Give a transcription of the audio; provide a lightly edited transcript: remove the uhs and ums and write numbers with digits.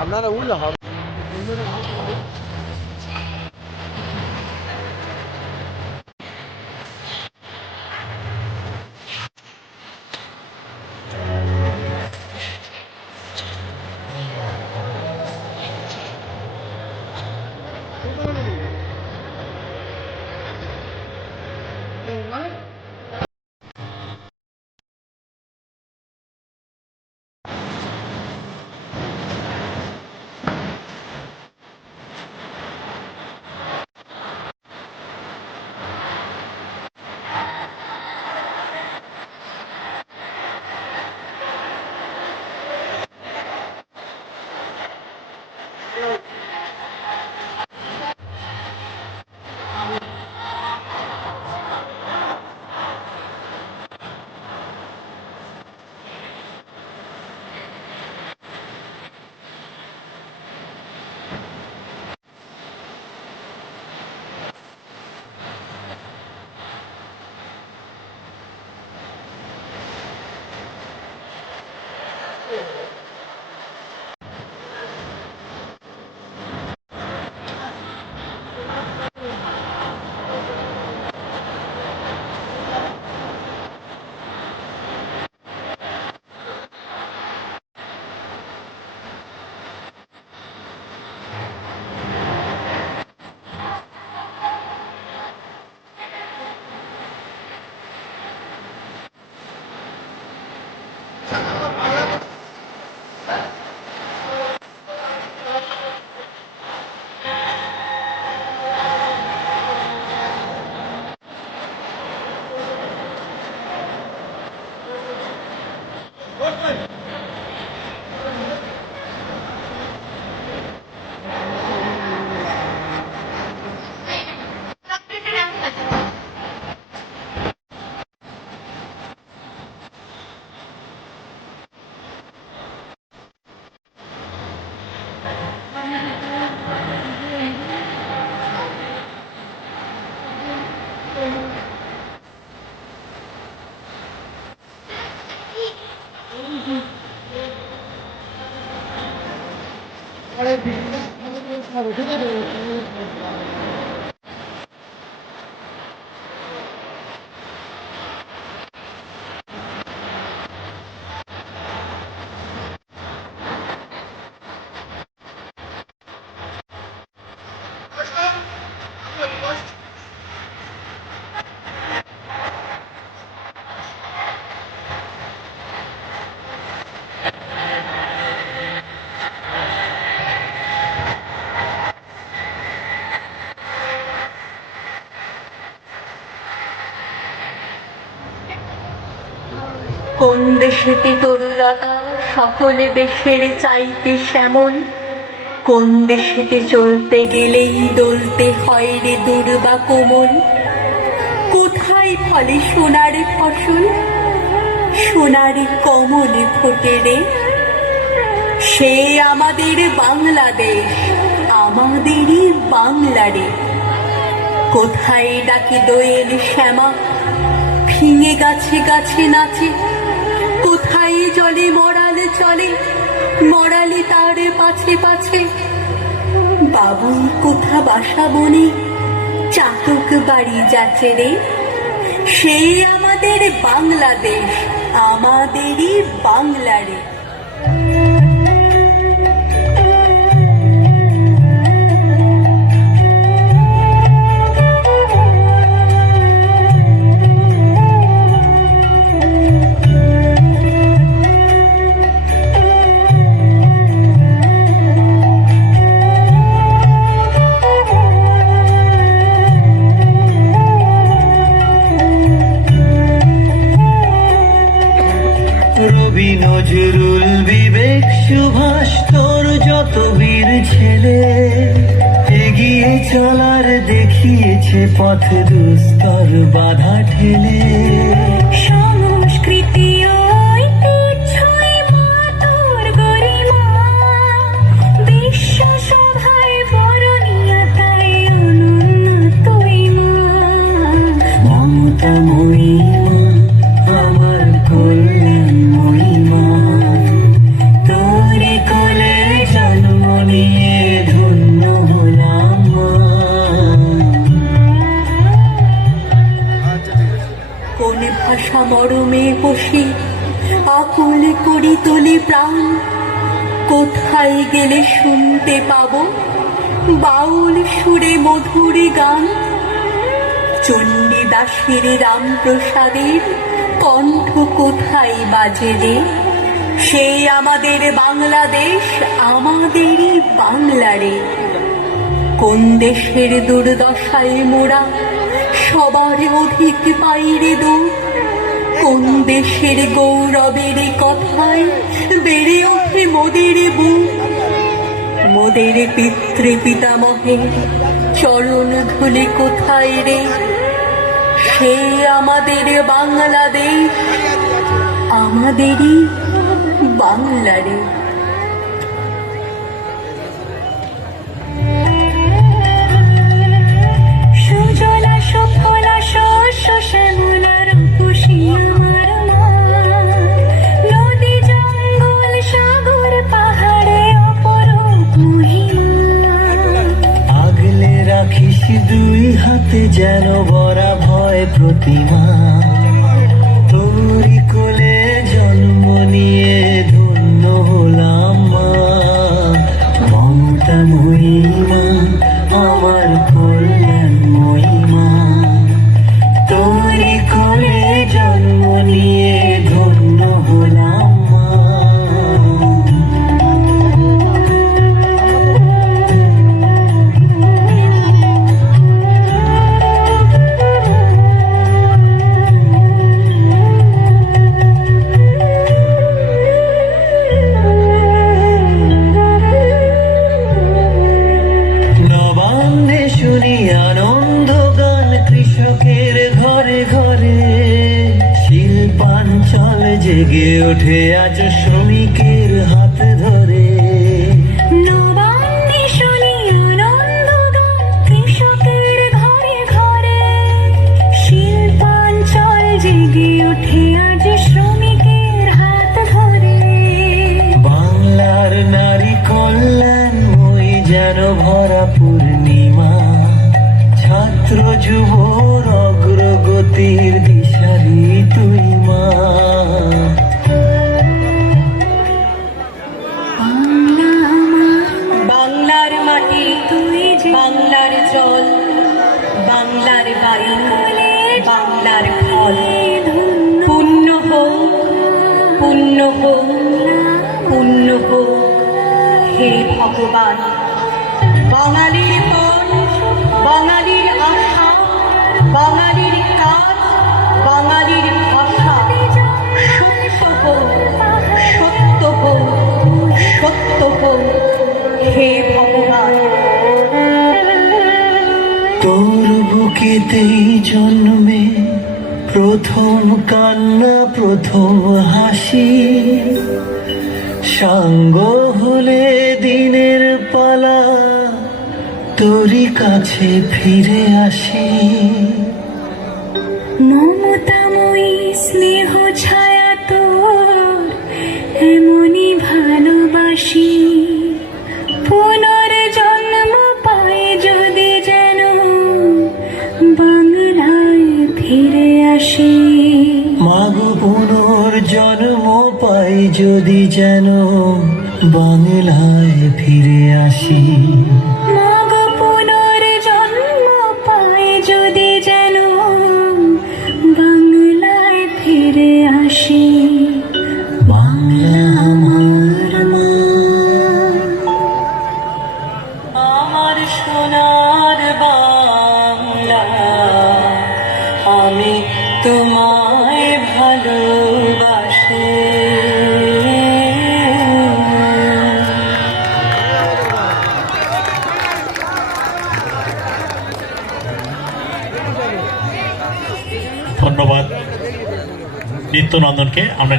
আপনারা উঠলে হবে। কোন দেশেতে তরুলতা সকলে দেশের চাইতে শ্যামল, কোন দেশেতে চলতে গেলেই দলতে হয় রে দুর্বা কোমল। কোথায় ফলে সোনার ফসল, সোনার কমলে ফোটে রে, সে আমাদের বাংলাদেশ, আমাদেরই বাংলা রে। কোথায় ডাকে দোয়েল শ্যামা, ফিঙে গাছে গাছে নাচে, কোথায় জলে মরাল চলে, মরালি তার পাছে পাছে। বাবুই কোথা বাসা বনে, চাতক বাড়ি যাচ্ছে রে, সেই আমাদের বাংলাদেশ, আমাদেরই বাংলা রে। রবি নজরুল বিবেক সুভাষ তোর যত বীর ছেলে, এগিয়ে চলার দেখিয়েছে পথ দুস্তর বাধা ঠেলে। সংস্কৃতি ঐতিহ্যই মাতর গরিমা, বিশ্ব সভায় বরণীয়তায় অনুন্নত মরমে বসে আকুল করি তোলে প্রাণ। কোথায় গেলে শুনতে পাবো বাউল সুরে মধুর গান? চণ্ডীদাসের রামপ্রসাদের কণ্ঠ কোথায় বাজে রে? সেই আমাদের বাংলাদেশ, আমাদেরই বাংলারে। কোন দেশের দুর্দশায় মোরা সবার অধিক পাইরে দুঃখ? কোন দেশের গৌরবের কথায় বেড়ে ওঠে মোদের বুক? মোদের পিতৃ পিতামহের চরণ ধুলি কোথায় রে? সে আমাদের বাংলাদেশ, আমাদেরই বাংলারে। সুজলা সুফলা শস্য শ্যামলার খুশি আমার মা। নদী জঙ্গল সাগর পাহাড়ে অপরূপ মহিমা। আগলে রাখিস দুই হাতে যেন বরা ভয় প্রতিমা। তোরি কোলে জন্ম নিয়ে ধন্য হলাম মা। মমতা মহিমা আমার কল্যাণ মহিমা। তোরি কোলে জন্ম নিয়ে ধন্য হলাম মা। নবান্নে শুনি আনন্দ গান কৃষকের ঘরে ঘরে। শিল্পাঞ্চল জেগে ওঠে আজ শ্রমিকের হাত ধরে। নবান্নে শুনি আনন্দ গান কৃষকের ঘরে ঘরে। শিল্পাঞ্চল জেগে ওঠে আজ শ্রমিকের হাত ধরে। বাংলার নারী কল্যাণময়ী যেন ভরা পূর্ণিমা। ছাত্র যুবর অগ্রগতির দিশারি তুই মা। বাংলা আমার, বাংলার মাটি তুই, বাংলার জল, বাংলার বায়ু, বাংলার ফল। পুণ্য হোক, পুণ্য হোক, পুণ্য হোক হে ভগবান। বাঙালির পণ, বাঙালির আশা, বাঙালির কাজ, বাঙালির ভাষা। সত্য হোক, সত্য হোক, সত্য হোক হে ভগবান। তোর বুকেতেই জন্মে প্রথম কান্না, প্রথম হাসি। সাঙ্গ হলে দিনের পালা তোরই কাছে ফিরে আসি। মমতাময়ী স্নেহ ছায়া তোর এমনই ভালোবাসি। পুনর্জন্ম পাই যদি যেন বাংলায় ফিরে আসি। মাগো পুনর্জন্ম পাই যদি যেন বাংলায় ফিরে আসি। মাগো পুনর্জন্ম পাই যদি যেন বাংলায় ফিরে আসি। বাংলা আমার মা। আমার সোনার বাংলা, আমি তোমায় ভালোবাসি। ধন্যবাদ নিত্যনন্দনকে। আমরা